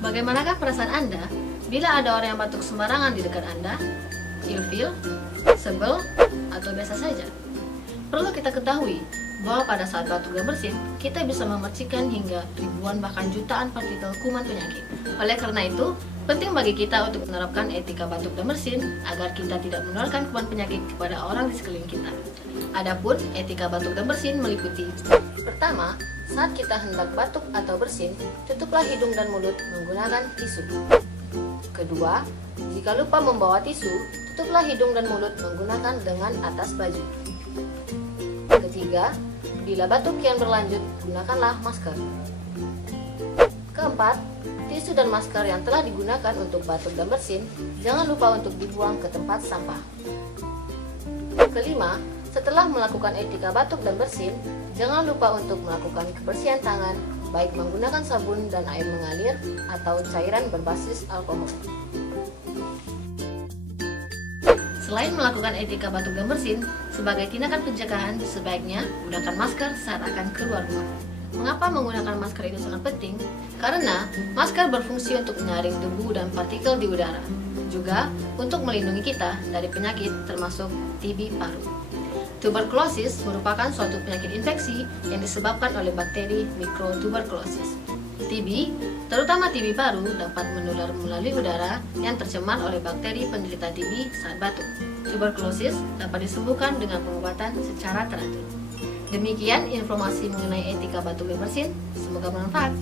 Bagaimanakah perasaan Anda bila ada orang yang batuk sembarangan di dekat Anda? Ilfil, sebel, atau biasa saja? Perlu kita ketahui bahwa pada saat batuk dan bersin, kita bisa memercikan hingga ribuan bahkan jutaan partikel kuman penyakit. Oleh karena itu, penting bagi kita untuk menerapkan etika batuk dan bersin agar kita tidak menularkan kuman penyakit kepada orang di sekeliling kita. Adapun etika batuk dan bersin meliputi: pertama, saat kita hendak batuk atau bersin, tutuplah hidung dan mulut menggunakan tisu. Kedua, jika lupa membawa tisu, tutuplah hidung dan mulut menggunakan dengan atas baju. Ketiga, bila batuk kian berlanjut, gunakanlah masker. Keempat, tisu dan masker yang telah digunakan untuk batuk dan bersin, jangan lupa untuk dibuang ke tempat sampah. Kelima, setelah melakukan etika batuk dan bersin, jangan lupa untuk melakukan kebersihan tangan, baik menggunakan sabun dan air mengalir atau cairan berbasis alkohol. Selain melakukan etika batuk dan bersin, sebagai tindakan pencegahan, sebaiknya gunakan masker saat akan keluar rumah. Mengapa menggunakan masker itu sangat penting? Karena masker berfungsi untuk menyaring debu dan partikel di udara, juga untuk melindungi kita dari penyakit termasuk TB paru. Tuberkulosis merupakan suatu penyakit infeksi yang disebabkan oleh bakteri mikrotuberkulosis. TB, terutama TB paru, dapat menular melalui udara yang tercemar oleh bakteri penderita TB saat batuk. Tuberkulosis dapat disembuhkan dengan pengobatan secara teratur. Demikian informasi mengenai etika batuk dan bersin. Semoga bermanfaat.